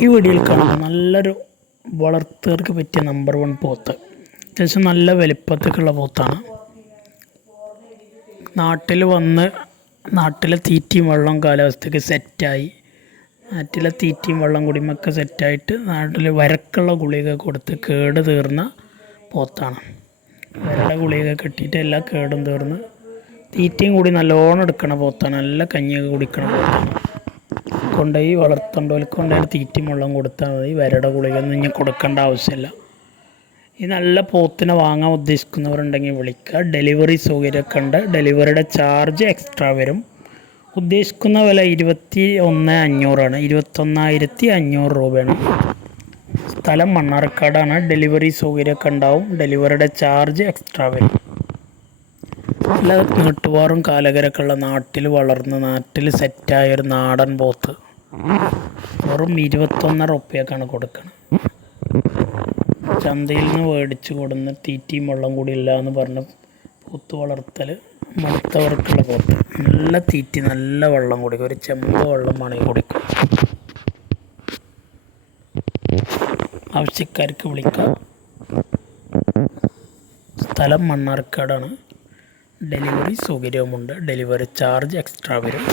ഈ വീഡിയോയിൽ കാണുന്ന നല്ലൊരു വളർത്തുകാർക്ക് പറ്റിയ നമ്പർ വൺ പോത്ത്. അത്യാവശ്യം നല്ല വലിപ്പത്തേക്കുള്ള പോത്താണ്. നാട്ടിൽ വന്ന് നാട്ടിലെ തീറ്റയും വെള്ളവും കാലാവസ്ഥയ്ക്ക് സെറ്റായി നാട്ടിലെ തീറ്റയും വെള്ളം കുടിമൊക്കെ സെറ്റായിട്ട് നാട്ടിൽ വരക്കുള്ള ഗുളിക കൊടുത്ത് കേട് തീർന്ന പോത്താണ്. വരയുടെ ഗുളിക കെട്ടിയിട്ട് എല്ലാ കേടും തീർന്ന് തീറ്റയും കൂടി നല്ലോണം എടുക്കണ പോത്താണ്. നല്ല കഞ്ഞിയൊക്കെ കുടിക്കണ പോത്താണ്. കൊണ്ടുപോയി വളർത്തേണ്ടവർക്ക് കൊണ്ടുപോയി തീറ്റയും വെള്ളം കൊടുത്താൽ മതി. വരട ഗുളിക ഒന്നും ഇനി കൊടുക്കേണ്ട ആവശ്യമില്ല. ഈ നല്ല പോത്തിനെ വാങ്ങാൻ ഉദ്ദേശിക്കുന്നവരുണ്ടെങ്കിൽ വിളിക്കുക. ഡെലിവറി സൗകര്യമൊക്കെ ഉണ്ട്. ഡെലിവറിയുടെ ചാർജ് എക്സ്ട്രാ വരും. ഉദ്ദേശിക്കുന്ന വില ഇരുപത്തി ഒന്ന് അഞ്ഞൂറാണ്. ഇരുപത്തൊന്നായിരത്തി അഞ്ഞൂറ് രൂപയാണ്. സ്ഥലം മണ്ണാർക്കാടാണ്. ഡെലിവറി സൗകര്യമൊക്കെ ഉണ്ടാവും. ഡെലിവറിയുടെ ചാർജ് എക്സ്ട്രാ വരും. നല്ല നീട്ടുവാറും കാലകരൊക്കെ ഉള്ള നാട്ടിൽ വളർന്ന് നാട്ടിൽ സെറ്റായ ഒരു നാടൻ പോത്ത്. വെറും ഇരുപത്തൊന്നര ഉപ്പയൊക്കെയാണ് കൊടുക്കുന്നത് ചന്തയിൽ നിന്ന് മേടിച്ച് കൊടുന്ന് തീറ്റയും വെള്ളം കൂടി ഇല്ല എന്ന് പറഞ്ഞ് പൂത്ത് വളർത്തൽ മടുത്തവർക്കുള്ള പോത്ത് നല്ല തീറ്റി നല്ല വെള്ളം കുടിക്കും. ഒരു ചെമ്പ് വെള്ളം വേണമെങ്കിൽ കുടിക്കും. ആവശ്യക്കാർക്ക് വിളിക്കാം. സ്ഥലം മണ്ണാർക്കാടാണ്. ഡെലിവറി സൗകര്യവുമുണ്ട്. ഡെലിവറി ചാർജ് എക്സ്ട്രാ വരും.